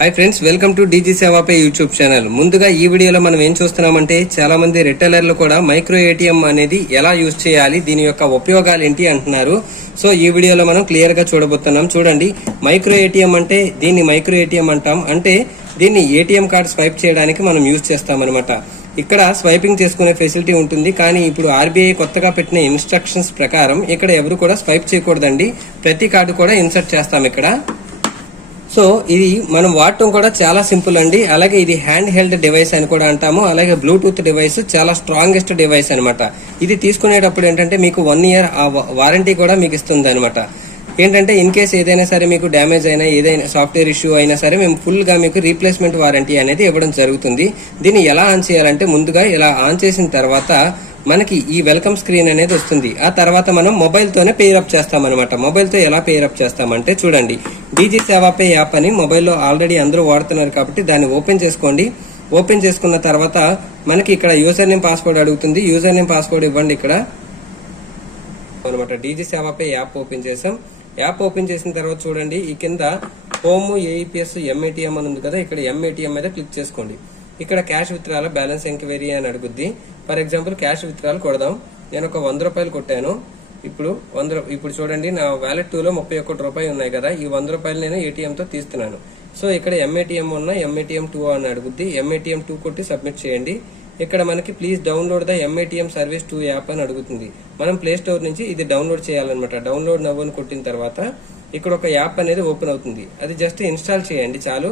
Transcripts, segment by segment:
Hi friends, welcome to DG సేవా pay YouTube channel. ముందుగా ఈ వీడియోలో మనం ఏం చూస్తున్నామంటే, చాలా మంది రిటైలర్లు కూడా మైక్రో ఏటీఎం అనేది ఎలా యూజ్ చేయాలి, దీని యొక్క ఉపయోగాలు ఏంటి అంటున్నారు. సో ఈ వీడియోలో మనం క్లియర్ గా చూడబోతున్నాం. చూడండి, మైక్రో ఏటీఎం అంటే దీన్ని మైక్రో ఏటీఎం అంటాం. అంటే దీన్ని ఏటీఎం కార్డ్ స్వైప్ చేయడానికి మనం యూజ్ చేస్తామన్నమాట. ఇక్కడ స్వైపింగ్ చేసుకునే ఫెసిలిటీ ఉంటుంది, కానీ ఇప్పుడు ఆర్బీఐ కొత్తగా పెట్టిన ఇన్స్ట్రక్షన్స్ ప్రకారం ఇక్కడ ఎవరు కూడా స్వైప్ చేయకూడదండి. ప్రతి కార్డు కూడా ఇన్సర్ట్ చేస్తాం ఇక్కడ. సో ఇది మనం వాడటం కూడా చాలా సింపుల్ అండి. అలాగే ఇది హ్యాండ్ హెల్డ్ డివైస్ అని కూడా అంటాము. అలాగే బ్లూటూత్ డివైస్, చాలా స్ట్రాంగెస్ట్ డివైస్ అనమాట. ఇది తీసుకునేటప్పుడు ఏంటంటే మీకు 1 ఇయర్ వారంటీ కూడా మీకు ఇస్తుంది అనమాట. ఏంటంటే ఇన్ కేస్ ఏదైనా సరే మీకు డ్యామేజ్ అయినా, ఏదైనా సాఫ్ట్వేర్ ఇష్యూ అయినా సరే మేము ఫుల్ గా మీకు రీప్లేస్మెంట్ వారంటీ అనేది ఇవ్వడం జరుగుతుంది. దీన్ని ఎలా ఆన్ చేయాలంటే, ముందుగా ఇలా ఆన్ చేసిన తర్వాత మనకి ఈ వెల్కమ్ స్క్రీన్ అనేది వస్తుంది. ఆ తర్వాత మనం మొబైల్ తోనే పేరప్ చేస్తామన్నమాట. మొబైల్ తో ఎలా పేరప్ చేస్తామంటే, చూడండి, డీజీ సేవా పే యాప్ అని మొబైల్లో ఆల్రెడీ అందరూ వాడుతున్నారు కాబట్టి దాన్ని ఓపెన్ చేసుకోండి. ఓపెన్ చేసుకున్న తర్వాత మనకి ఇక్కడ యూజర్ నేమ్ పాస్వర్డ్ అడుగుతుంది. యూజర్ నేమ్ పాస్వర్డ్ ఇవ్వండి ఇక్కడ అనమాట. డీజీ సేవా పే యాప్ ఓపెన్ చేసాం. యాప్ ఓపెన్ చేసిన తర్వాత చూడండి, ఈ కింద హోమ్ ఏఈపీఎస్ ఎంఏటీఎం అని ఉంది కదా, ఇక్కడ ఎంఏటీఎం మీద క్లిక్ చేసుకోండి. ఇక్కడ క్యాష్ విత్డ్రాల బ్యాలెన్స్ ఎంక్వైరీ అని అడుగుద్ది. ఫర్ ఎగ్జాంపుల్ క్యాష్ విత్డ్రాల్ కొడదాం. నేను ఒక 100 రూపాయలు కొట్టాను. ఇప్పుడు చూడండి, నా వ్యాలెట్ 2లో 31 రూపాయలు ఉన్నాయి కదా, ఈ 100 రూపాయలు నేను ఏటీఎం తో తీస్తున్నాను. సో ఇక్కడ ఎంఏటీఎం ఉన్న ఎంఏటీఎం 2 అని అడుగుద్ది. ఎంఏటీఎం 2 కొట్టి సబ్మిట్ చేయండి. ఇక్కడ మనకి please download the MATM service 2 app అని అడుగుతుంది. మనం ప్లే స్టోర్ నుంచి ఇది డౌన్లోడ్ చేయాలన్నమాట. డౌన్లోడ్ నవ్వుని కొట్టిన తర్వాత ఇక్కడ ఒక యాప్ అనేది ఓపెన్ అవుతుంది. అది జస్ట్ ఇన్స్టాల్ చేయండి చాలు.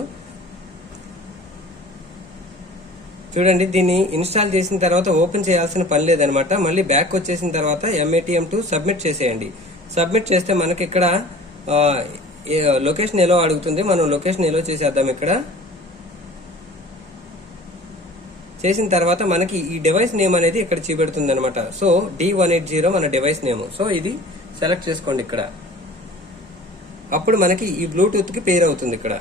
చూడండి, దీన్ని ఇన్స్టాల్ చేసిన తర్వాత ఓపెన్ చేయాల్సిన పని లేదనమాట. మళ్ళీ బ్యాక్ వచ్చేసిన తర్వాత ఎంఏటీఎం 2 సబ్మిట్ చేసేయండి. సబ్మిట్ చేస్తే మనకి ఇక్కడ లొకేషన్ ఎలా అడుగుతుంది. మనం లొకేషన్ ఎలా చేసేద్దాం. ఇక్కడ చేసిన తర్వాత మనకి ఈ డివైస్ నేమ్ అనేది ఇక్కడ చూపెడుతుంది అనమాట. సో D180 మన డివైస్ నేమ్. సో ఇది సెలెక్ట్ చేసుకోండి ఇక్కడ. అప్పుడు మనకి ఈ బ్లూటూత్ కి పేర్ అవుతుంది. ఇక్కడ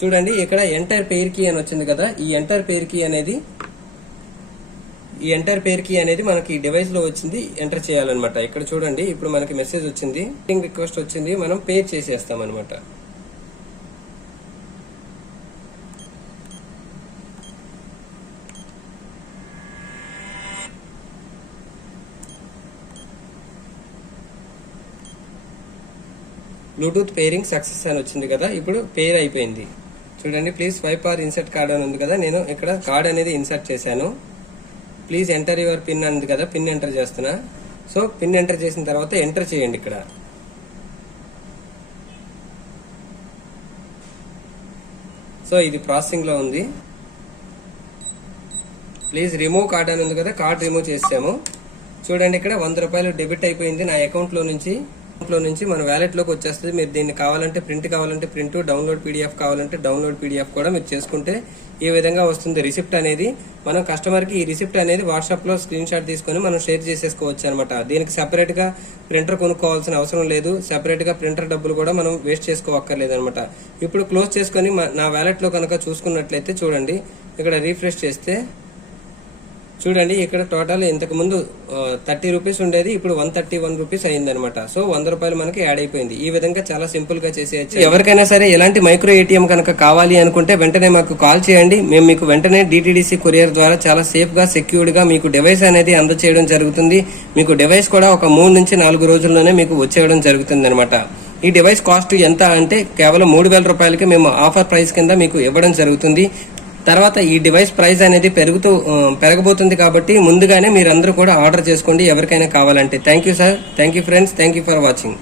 చూడండి, ఇక్కడ ఎంటర్ పేర్ కీ అని వచ్చింది కదా, ఈ ఎంటర్ పేర్ కీ అనేది మనకి డివైస్ లో వచ్చింది, ఎంటర్ చేయాలన్నమాట. ఇక్కడ చూడండి, ఇప్పుడు మనకి మెసేజ్ వచ్చింది, రిక్వెస్ట్ వచ్చింది, మనం పేర్ చేసేస్తాం అనమాట. బ్లూటూత్ పేరింగ్ సక్సెస్ అని వచ్చింది కదా, ఇప్పుడు పేర్ అయిపోయింది. చూడండి, please swipe or insert card అని ఉంది కదా, నేను ఇక్కడ కార్డ్ అనేది ఇన్సర్ట్ చేశాను. ప్లీజ్ ఎంటర్ యువర్ పిన్ అని ఉంది కదా, పిన్ ఎంటర్ చేస్తున్నా. సో పిన్ ఎంటర్ చేసిన తర్వాత ఎంటర్ చేయండి ఇక్కడ. సో ఇది ప్రాసెసింగ్ లో ఉంది. ప్లీజ్ రిమూవ్ కార్డ్ అని ఉంది కదా, కార్డ్ రిమూవ్ చేసాము. చూడండి, ఇక్కడ 100 రూపాయలు డెబిట్ అయిపోయింది నా అకౌంట్ లో నుంచి మన వ్యాలెట్ లోకి వచ్చేస్తుంది. మీరు దీన్ని కావాలంటే ప్రింట్ కావాలంటే ప్రింట్, డౌన్లోడ్ పీడిఎఫ్ కావాలంటే డౌన్లోడ్ పీడిఎఫ్ కూడా మీరు చేసుకుంటే ఈ విధంగా వస్తుంది రిసిప్ట్ అనేది. మనం కస్టమర్ కి ఈ రిసిప్ట్ అనేది వాట్సాప్ లో స్క్రీన్ షాట్ తీసుకొని మనం షేర్ చేసేసుకోవచ్చు అనమాట. దీనికి సెపరేట్ గా ప్రింటర్ కొనుక్కోవాల్సిన అవసరం లేదు. సెపరేట్ గా ప్రింటర్ డబ్బులు కూడా మనం వేస్ట్ చేసుకోవక్కర్లేదు అనమాట. ఇప్పుడు క్లోజ్ చేసుకొని నా వ్యాలెట్ లో కనుక చూసుకున్నట్లయితే చూడండి, ఇక్కడ రీఫ్రెష్ చేస్తే చూడండి, ఇక్కడ టోటల్ ఇంతకు ముందు 30 రూపీస్ ఉండేది, ఇప్పుడు 131 రూపీస్ అయిందనమాట. సో 100 రూపాయలు మనకి యాడ్ అయిపోయింది. ఈ విధంగా చాలా సింపుల్ గా చేసేయచ్చు. ఎవరికైనా సరే ఎలాంటి మైక్రో ఏటీఎం కనుక కావాలి అనుకుంటే వెంటనే మాకు కాల్ చేయండి. మేము మీకు వెంటనే DTDC కొరియర్ ద్వారా చాలా సేఫ్ గా, సెక్యూర్డ్ గా మీకు డివైస్ అనేది అందచేయడం జరుగుతుంది. మీకు డివైస్ కూడా ఒక 3 నుంచి 4 రోజుల్లోనే మీకు వచ్చేయడం జరుగుతుంది అనమాట. ఈ డివైస్ కాస్ట్ ఎంత అంటే కేవలం 3000 రూపాయలకి మేము ఆఫర్ ప్రైస్ కింద మీకు ఇవ్వడం జరుగుతుంది. తర్వాత ఈ డివైస్ ప్రైస్ అనేది పెరగబోతుంది కాబట్టి ముందుగానే మీరందరూ కూడా ఆర్డర్ చేసుకోండి ఎవరికైనా కావాలంటే. Thank you sir, thank you friends, thank you for watching.